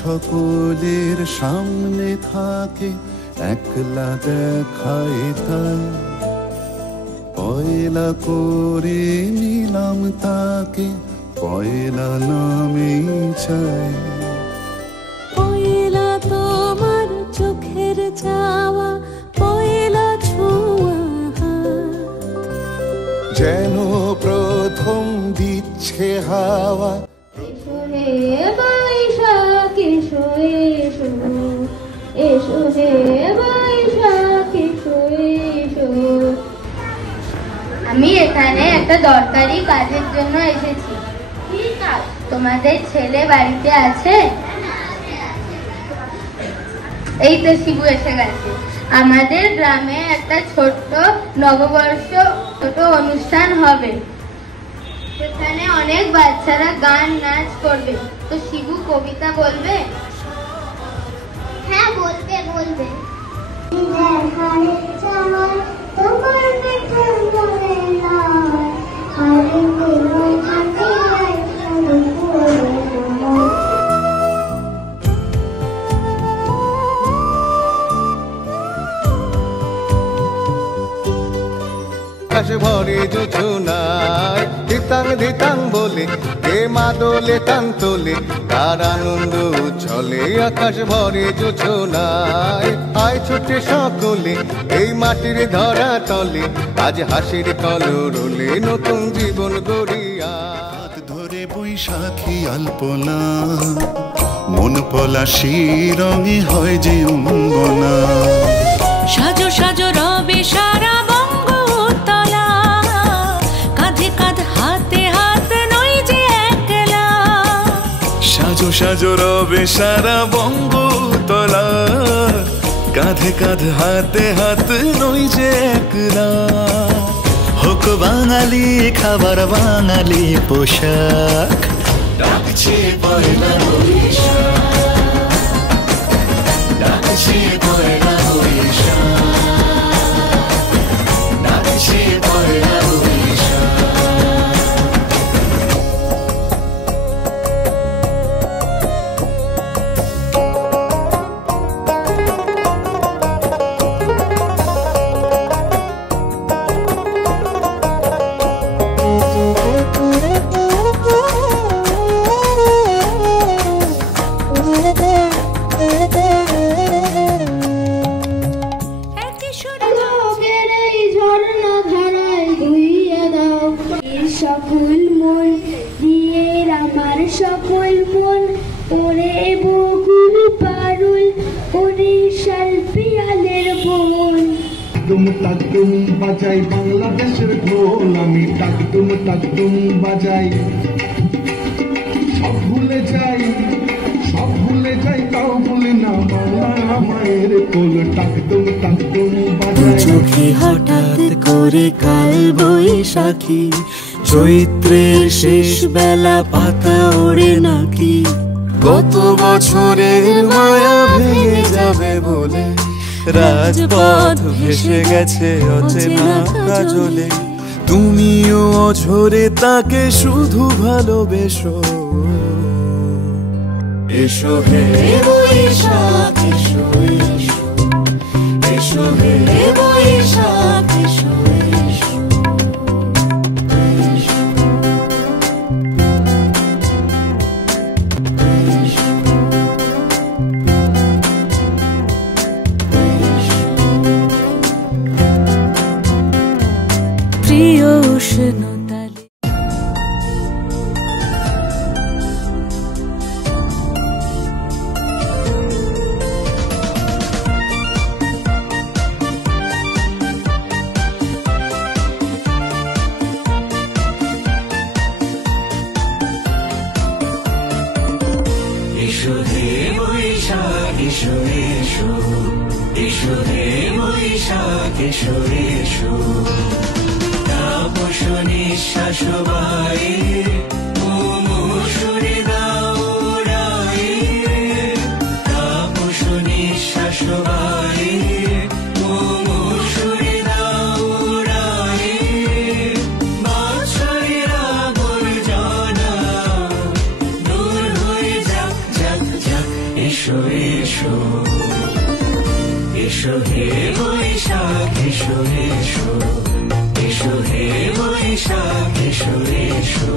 সকলের সামনে থাকে, একলা দেখায় তাই। পয়লা করে নিলাম তাকে, পয়লা নামেই চাই। পয়লা তোমার চোখের যাওয়া, পয়লা ছোঁয়া যেন প্রথম দিচ্ছে হাওয়া। এসো হে বৈশাখ এসো এসো, এসো হে বৈশাখ এসো এসো। আমি এখানে একটা দরকারি কাজের জন্য এসেছি। কি কাজ? তোমাদের ছেলে বাড়িতে আছে? এই তো শিবু এসে গেছে। আমাদের গ্রামে একটা ছোট্ট নববর্ষ ছোট অনুষ্ঠান হবে, সেখানে অনেক বাচ্চারা গান নাচ করবে। তো শিবু কবিতা বলবে? হ্যাঁ বলবে বলবে। আকাশ ভরে জোছনায় ধিতাং ধিতাং বলে কে মাদলে টান তোলে, তার আনন্দ উচ্ছলে। আকাশ ভরে জোছনায় আয় ছুটে সকলে এই মাটির ধরা তলে, আজ হাসির কলরলে নতুন জীবন গড়িয়া। হাত ধরে বৈশাখী আলপনা, মন পলাশি রঙে হয় যে অঙ্গনা। সাজো সাজো রবে সারা বঙ্গতলা, কাঁধে কাঁধ হাতে হাত নই যে একলা। সাজো সাজো রবে সারা বঙ্গতলা, কাঁধে কাঁধ হাতে হাত নই যে একলা। হোক বাঙালি খাবার বাঙালি পোশাক, ডাকছে পয়লা বৈশাখ, ডাকছে পয়লা বৈশাখ, ডাকছে পয়লা বৈশাখ। সকল মন দিয়ে আমার সকল মন, ওরে বকুল পারুল, ওরে শালপিয়ালের বোন। টাকডুম বাজাই বাংলাদেশের ঢোল, আমি টাকডুম বাজাই। সব ভুলে যাই, সব ভুলে যাই, তাও ভুলি না বাংলা মায়ের কোল। টাকডুম বাজাই। চোখে হঠাৎ করে কাল বৈশাখী, চৈত্রের শেষ বেলা পাতা ওড়ে নাকি। গত বছরের মায়া ভেঙে যাবে বলে রাজপথ ভেসে গেছে অচেনা কাজলে। তুমিও অঝরে তাকে শুধু ভালোবেসো। এসো হে বৈশাখ এসো এসো, এসো হে বৈশাখ এসো এসো। প্রিয় উষ্ণতালে এসো হে বৈশাখ এসো এসো, এসো হে বৈশাখ এসো এসো। তাপস নিঃশ্বাস বায়ে মুমুষুরে দাও উড়ায়ে, তাপস নিঃশ্বাস বায়ে মুমুষুরে দাও উড়ায়ে। বছরের আবর্জনা দূর হয়ে যাক যাক যাক এসো এসো হে বৈশাখ এসো এসো এসো হে বৈশাখ এসো এসো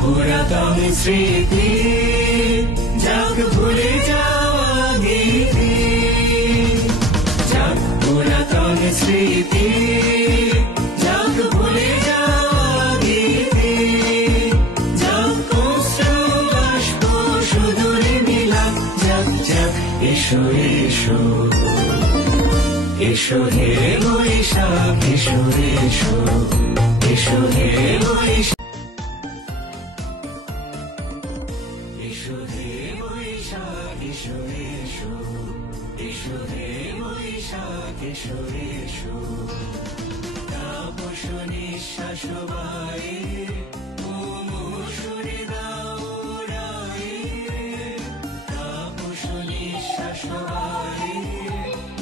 পুরাতন স্মৃতি যাক ভুলে যাওয়া গীতি যাক পুরাতন স্মৃতি যাক ভুলে যাওয়া গীতি যাক অশ্রু বাষ্প সুদূরে মিলাপ যাক যাক এসো এসো এসো হে বৈশাখ এসো এসো এসো হে বৈশাখ এসো হে বৈশাখ এসো এসো এসো হে বৈশাখ এসো এসো তাপস নিঃশ্বাস বায়ে মুমূর্ষুরে দাও উড়ায়ে তাপস নিঃশ্বাস বায়ে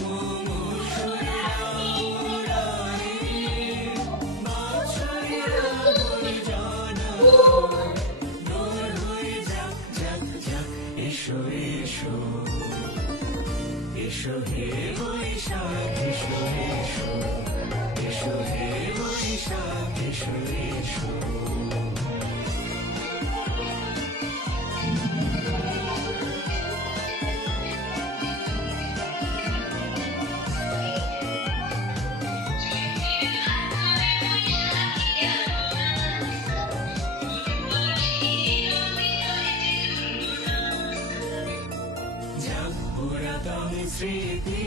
মুমূর্ষুরে দাও উড়ায়ে বৎসরের আগুন জানাও দূর হয়ে যাক যাক যাক এসো এসো এসো হে বৈশাখ এসো এসো এসো হে বৈশাখ এসো এসো যাক পুরাতন স্মৃতি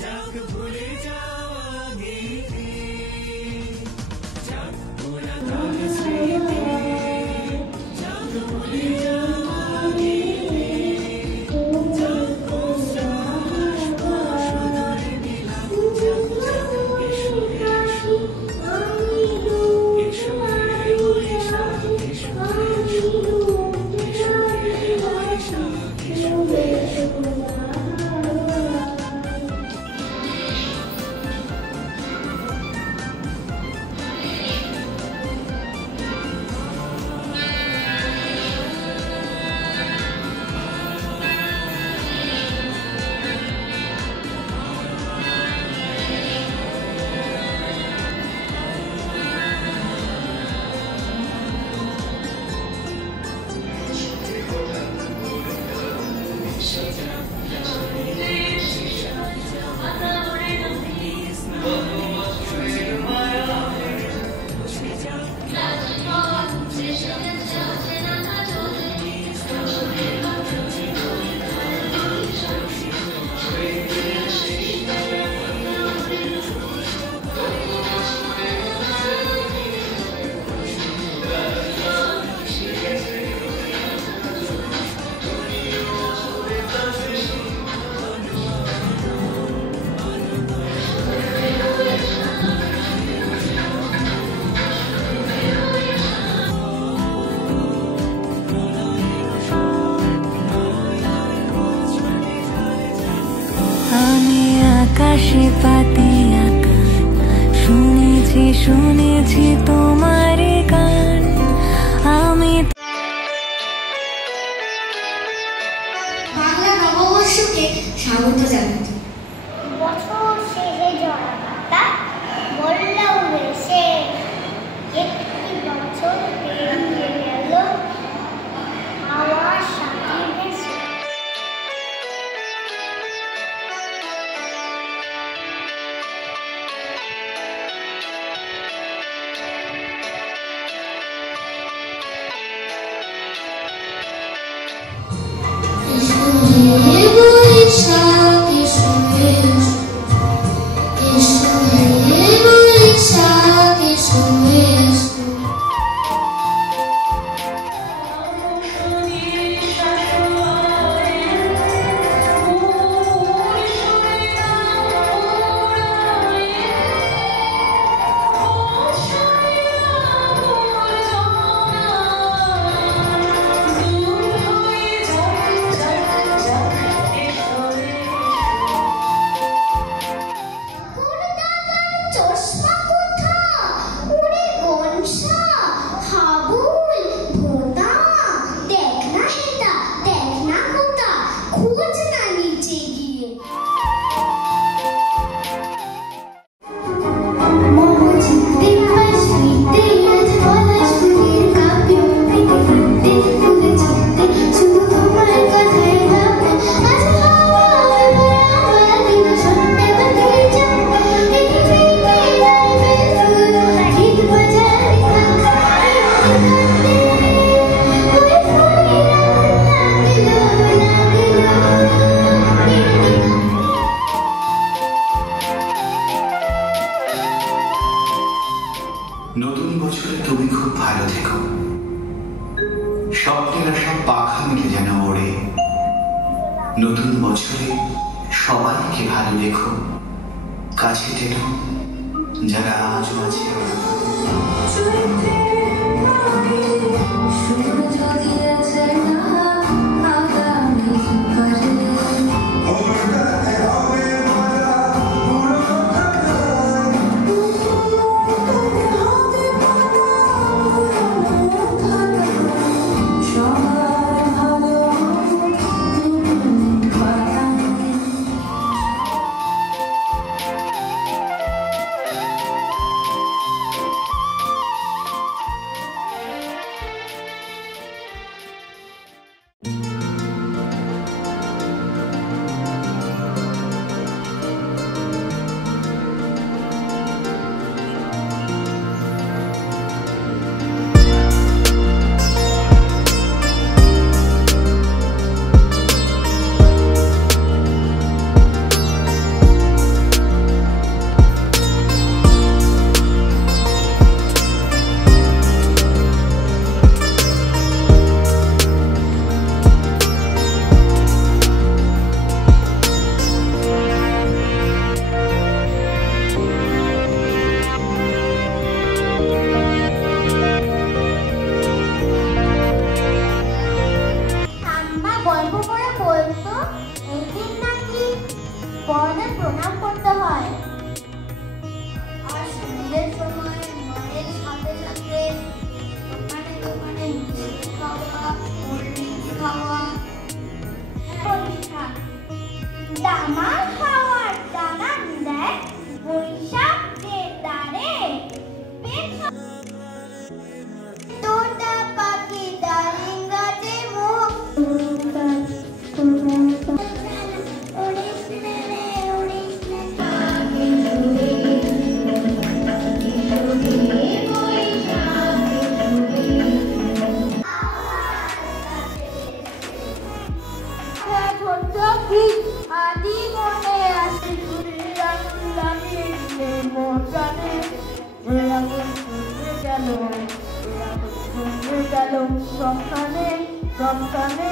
যাক ভুলে যাওয়া গীতি যাক পুরাতন স্মৃতি যাক ভুলে যাওয়া গীতি যাক অশ্রু বাষ্প সুদূরে মিলাপ যাক যাক এসো এসো এসো হে বৈশাখ এসো এসো এসো হে বৈশাখ এসো এসো আমি আকাশে পাতি আঁকা শুনেছি শুনেছি তোমার গান আমি বাংলা নববর্ষকে স্বাগত জানাচ্ছি। বছর শেষে জড়া পাতা বললা উড়েছে একটি বছর পেরিয়ে গেল হাওয়ার সাথে ভেসে বৈশাখ নতুন বছরে তুমি খুব ভালো থেকো, স্বপ্নেরা সব পাখা মিলে যেন ওড়ে। নতুন বছরে সবাইকে ভালো রেখো, কাছে টেনো যারা আজও আছে। প্রণাম করতে হয়। আর সন্ধ্যের সময় মায়ের সাথে সাথে দোকানে দোকানে মিষ্টি খাওয়া, কোল্ড ড্রিঙ্কস খাওয়া, দামাল খাওয়ার দানা দেয় বৈশাখ দেদারে। তোতা পাখি ডালিম গাছে মুখ আদি মনে আসে গেল সন্তানে সন্তানে